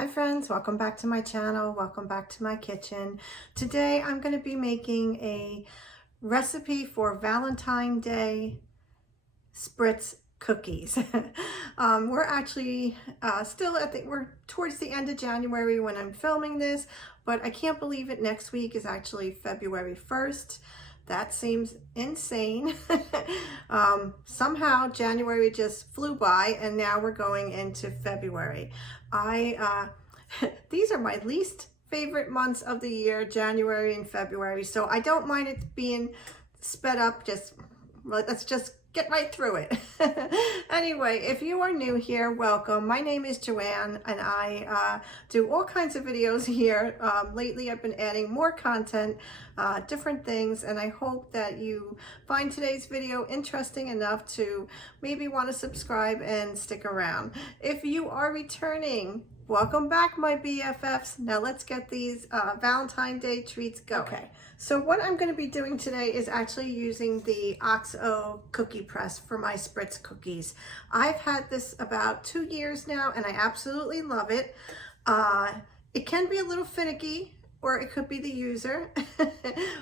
Hi friends, welcome back to my channel. Welcome back to my kitchen. Today I'm going to be making a recipe for Valentine Day Spritz cookies. We're actually we're towards the end of January when I'm filming this, but I can't believe it. Next week is actually February 1st. That seems insane. Somehow January just flew by and now we're going into February. These are my least favorite months of the year, January and February. So I don't mind it being sped up. Let's just get right through it. Anyway, if you are new here, welcome. My name is Joann and I do all kinds of videos here. Lately I've been adding more content, different things, and I hope that you find today's video interesting enough to maybe want to subscribe and stick around. If you are returning, welcome back, my BFFs. Now let's get these Valentine Day treats going. Okay, so what I'm going to be doing today is actually using the OXO cookie press for my Spritz cookies. I've had this about 2 years now and I absolutely love it. It can be a little finicky, or it could be the user,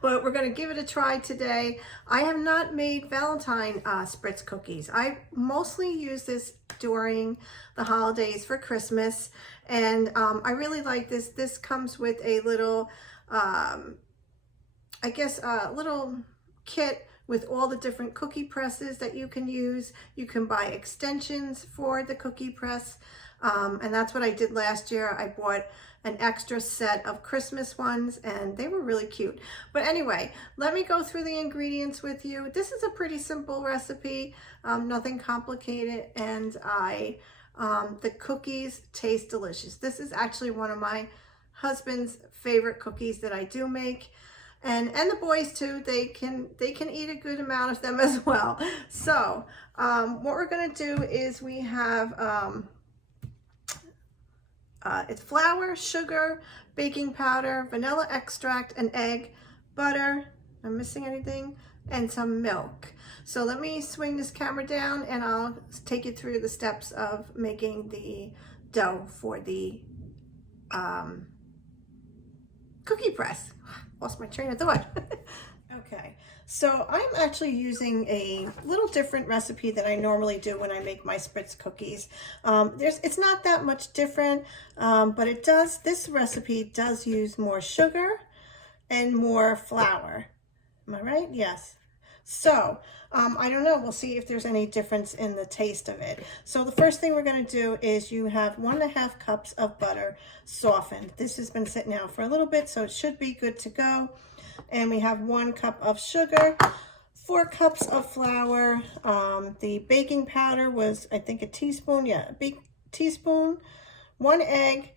but we're going to give it a try today. I have not made Valentine Spritz cookies. I mostly use this during the holidays for Christmas, and I really like this. This comes with a little, I guess, a little kit with all the different cookie presses that you can use. You can buy extensions for the cookie press, and that's what I did last year. I bought an extra set of Christmas ones and they were really cute. But anyway, let me go through the ingredients with you. This is a pretty simple recipe, nothing complicated, and the cookies taste delicious. This is actually one of my husband's favorite cookies that I do make. And the boys too, they can eat a good amount of them as well. So what we're gonna do is we have it's flour, sugar, baking powder, vanilla extract, an egg, butter, I'm missing anything, and some milk. So let me swing this camera down and I'll take you through the steps of making the dough for the cookie press. Lost my train of thought. Okay, so I'm actually using a little different recipe that I normally do when I make my Spritz cookies. It's not that much different, but this recipe does use more sugar and more flour. Am I right? Yes. So, I don't know, we'll see if there's any difference in the taste of it. So the first thing we're gonna do is you have 1.5 cups of butter softened. This has been sitting out for a little bit, so it should be good to go. And we have 1 cup of sugar, 4 cups of flour. The baking powder was, I think, a teaspoon, yeah, a big teaspoon, 1 egg,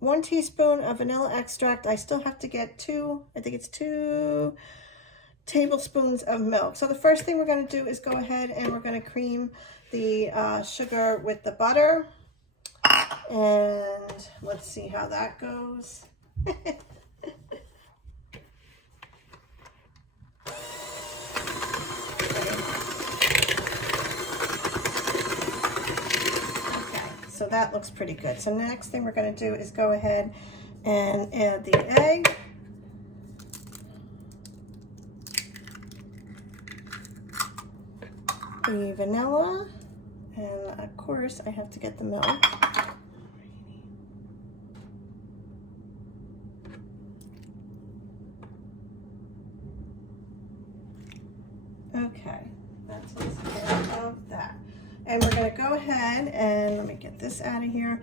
1 teaspoon of vanilla extract. I still have to get 2 tablespoons of milk. So the first thing we're going to do is go ahead and we're going to cream the sugar with the butter. And let's see how that goes. So that looks pretty good. So next thing we're going to do is go ahead and add the egg. The vanilla. And of course I have to get the milk. Okay, that's what's good of that. And we're going to go ahead and, let me get this out of here,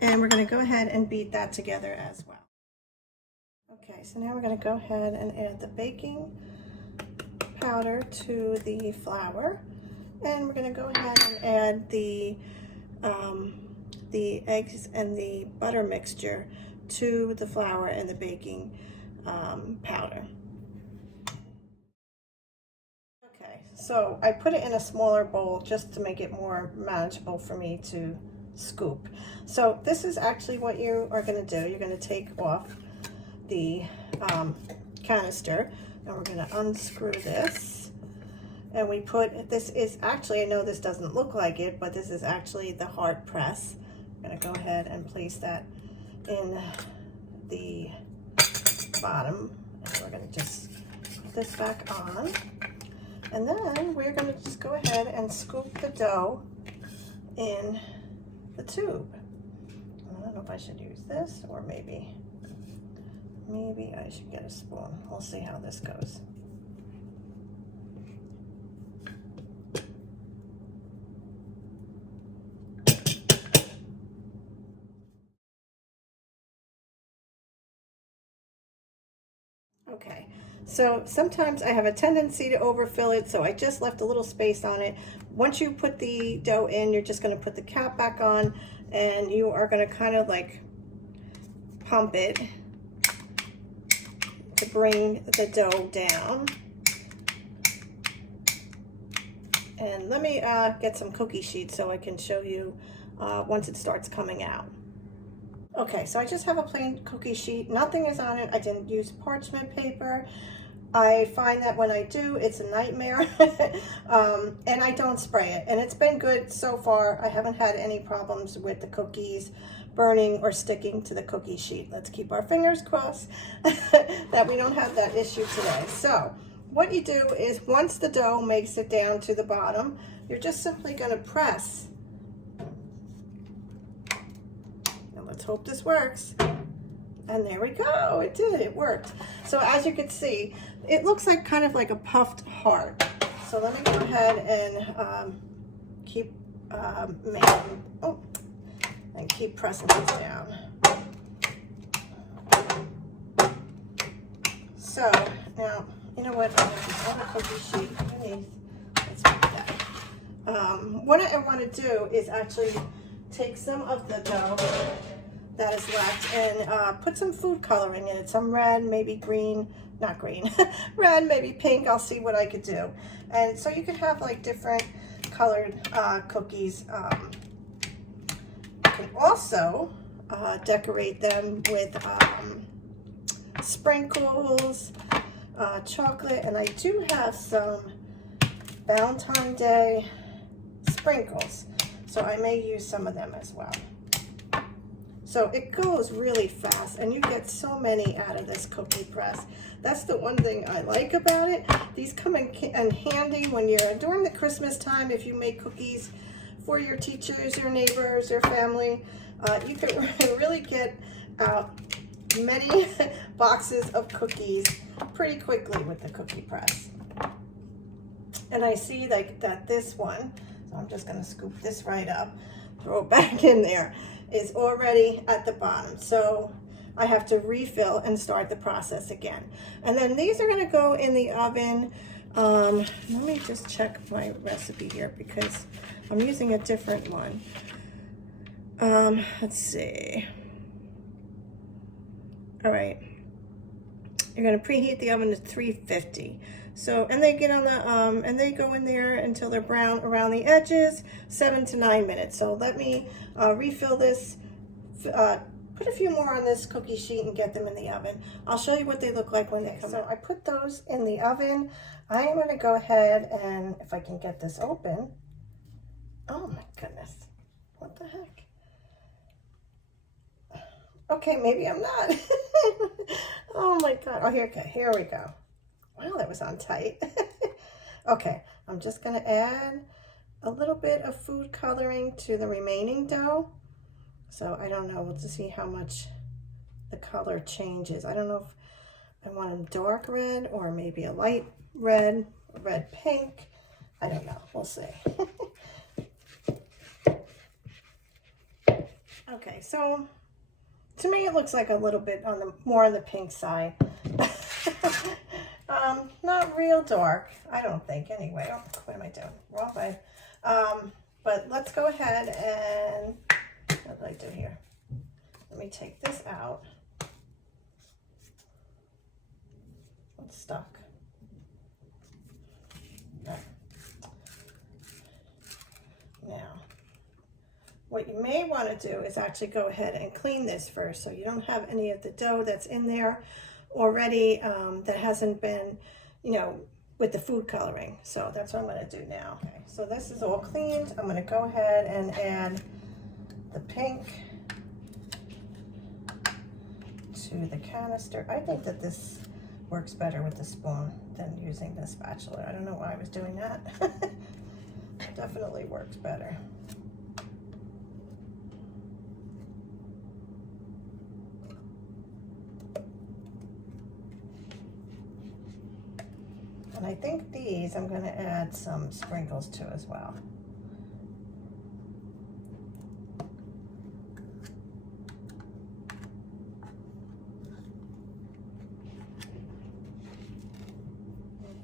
and we're going to go ahead and beat that together as well. Okay, so now we're going to go ahead and add the baking powder to the flour, and we're going to go ahead and add the eggs and the butter mixture to the flour and the baking powder. So I put it in a smaller bowl just to make it more manageable for me to scoop. So this is actually what you are going to do. You're going to take off the canister, and we're going to unscrew this. And we put, this is actually, I know this doesn't look like it, but this is actually the hard press. going to go ahead and place that in the bottom, and we're going to just put this back on, and then we're going to just go ahead and scoop the dough in the tube. I don't know if I should use this, or maybe I should get a spoon. We'll see how this goes. Okay, so sometimes I have a tendency to overfill it, so I just left a little space on it. Once you put the dough in, you're just going to put the cap back on, and you are going to kind of like pump it to bring the dough down. And let me get some cookie sheets so I can show you once it starts coming out. Okay, so I just have a plain cookie sheet. Nothing is on it. I didn't use parchment paper. I find that when I do, it's a nightmare. And I don't spray it. And it's been good so far. I haven't had any problems with the cookies burning or sticking to the cookie sheet. Let's keep our fingers crossed that we don't have that issue today. So what you do is, once the dough makes it down to the bottom, you're just simply going to press. Let's hope this works. And there we go. It did. It worked. So as you can see, it looks like kind of like a puffed heart. So let me go ahead and keep keep pressing this down. So now, you know what? I have this other cookie sheet underneath. Let's put that. What I want to do is actually take some of the dough that is left and put some food coloring in it, some red, maybe green, not green, red, maybe pink. I'll see what I could do. And so you could have like different colored cookies. You can also decorate them with sprinkles, chocolate, and I do have some Valentine Day sprinkles, so I may use some of them as well. So it goes really fast, and you get so many out of this cookie press. That's the one thing I like about it. These come in handy when you're during the Christmas time. If you make cookies for your teachers, your neighbors, your family, you can really get out many boxes of cookies pretty quickly with the cookie press. And I see like that this one, so I'm just going to scoop this right up, throw it back in there, is already at the bottom. So I have to refill and start the process again. And then these are going to go in the oven. Let me just check my recipe here because I'm using a different one. Let's see. All right. You're going to preheat the oven to 350. So, and they get on the, and they go in there until they're brown around the edges, 7 to 9 minutes. So let me refill this, put a few more on this cookie sheet and get them in the oven. I'll show you what they look like when they come out. So I put those in the oven. I am going to go ahead and, if I can get this open, oh my goodness, what the heck? Okay, maybe I'm not. Oh my God. Oh, here we go. Wow, that was on tight. Okay, I'm just gonna add a little bit of food coloring to the remaining dough. So I don't know, we'll just see how much the color changes. I don't know if I want them dark red or maybe a light red, red pink. I don't know, we'll see. Okay, so to me it looks like a little bit on the more on the pink side. Not real dark, I don't think anyway. Oh, what am I doing? Wrong way. But let's go ahead and, what did I do here? Let me take this out. It's stuck. Right. Now, what you may want to do is actually go ahead and clean this first so you don't have any of the dough that's in there already that hasn't been, you know, with the food coloring. So that's what I'm going to do now. Okay, so this is all cleaned. I'm going to go ahead and add the pink to the canister. I think that this works better with the spoon than using the spatula. I don't know why I was doing that. Definitely works better. And I think these I'm going to add some sprinkles to as well.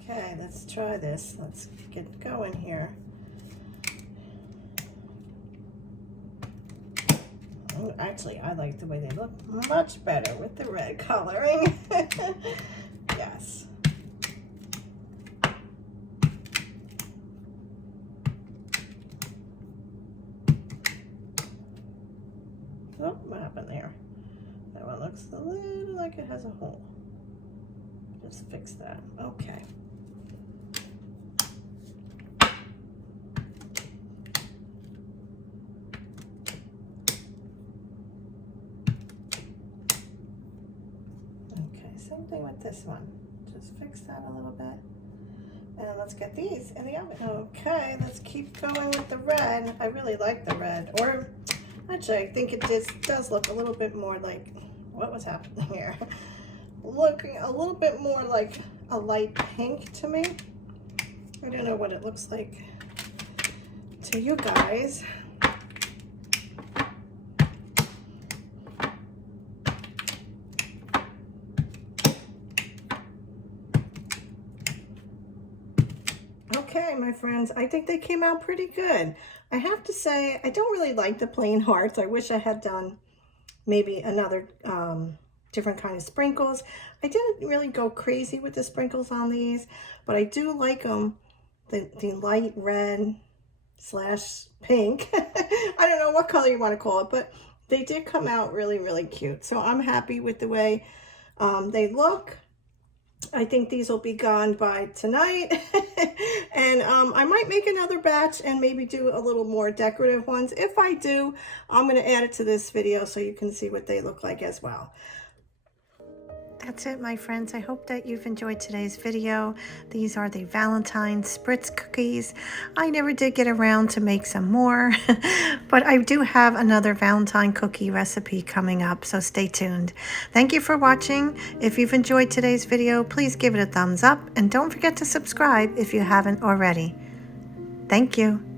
Okay, let's try this. Let's get going here. Oh, actually, I like the way they look much better with the red coloring. Yes. Oh, what happened there? That one looks a little like it has a hole. Just fix that. Okay. Okay, same thing with this one. Just fix that a little bit. And let's get these in the oven. Okay, let's keep going with the red. I really like the red. Or actually, I think it just does look a little bit more like, what was happening here? Looking a little bit more like a light pink to me. I don't know what it looks like to you guys. Okay, my friends, I think they came out pretty good. I have to say, I don't really like the plain hearts. I wish I had done maybe another different kind of sprinkles. I didn't really go crazy with the sprinkles on these, but I do like them, the light red slash pink. I don't know what color you want to call it, but they did come out really, really cute. So I'm happy with the way they look. I think these will be gone by tonight. And I might make another batch and maybe do a little more decorative ones. If I do, I'm going to add it to this video so you can see what they look like as well. That's it, my friends. I hope that you've enjoyed today's video. These are the Valentine Spritz cookies. I never did get around to make some more, but I do have another Valentine cookie recipe coming up, so stay tuned. Thank you for watching. If you've enjoyed today's video, please give it a thumbs up, and don't forget to subscribe if you haven't already. Thank you.